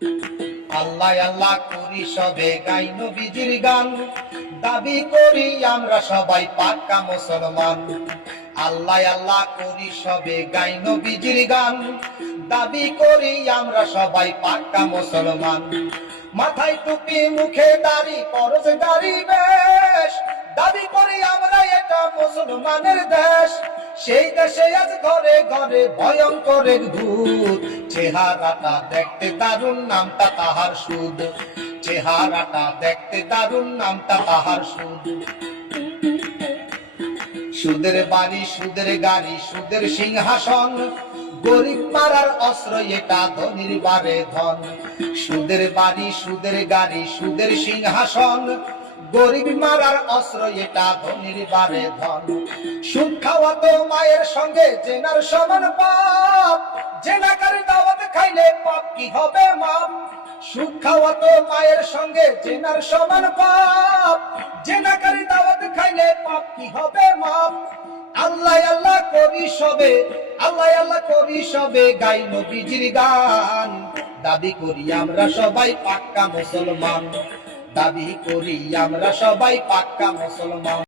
আল্লাহ আল্লাহ করি সবে গাই নবীজির গান, দাবি করি আমরা সবাই পাক্কা মুসলমান। আল্লাহ আল্লাহ করি সবে গাই নবীজির গান, দাবি করি আমরা সবাই পাক্কা মুসলমান। মাথায় টুপি মুখে দাড়ি পরজগারি বেশ, দাবি করি আমরা এটা মুসলমানের দেশ। সেই দেশে আজ ঘরে ঘরে ভয়ঙ্কর এক ভূত, চেহারাটা দেখতে দারুণ নামটা তাহার সুদ, চেহারাটা দেখতে দারুণ নামটা তাহার সুদ। সুদের বাড়ি সুদের গাড়ি সুদের সিংহাসন, গরিব মারার অস্ত্র এটা ধনির বারে ধন। সুদের বাড়ি সুদের গাড়ি সুদের সিংহাসন, গরিব মারার অস্ত্র এটা ধনির বারে ধন। সুদ খাওয়া তো মায়ের সঙ্গে জেনার সমান পাপ, জেনাকার দাওয়াত খাইলে পাপ কি হবে মাপ। সুদ খাওয়া তো মায়ের সঙ্গে জেনার সমান পাপ, জেনাকার দাওয়াত খাইলে পাপ কি হবে মাপ। আল্লাহ আল্লাহ করি সবে, আল্লাহ আল্লাহ করি সবে গাই নবীজির গান, দাবি করি আমরা সবাই পাক্কা মুসলমান, দাবি করি আমরা সবাই পাক্কা মুসলমান।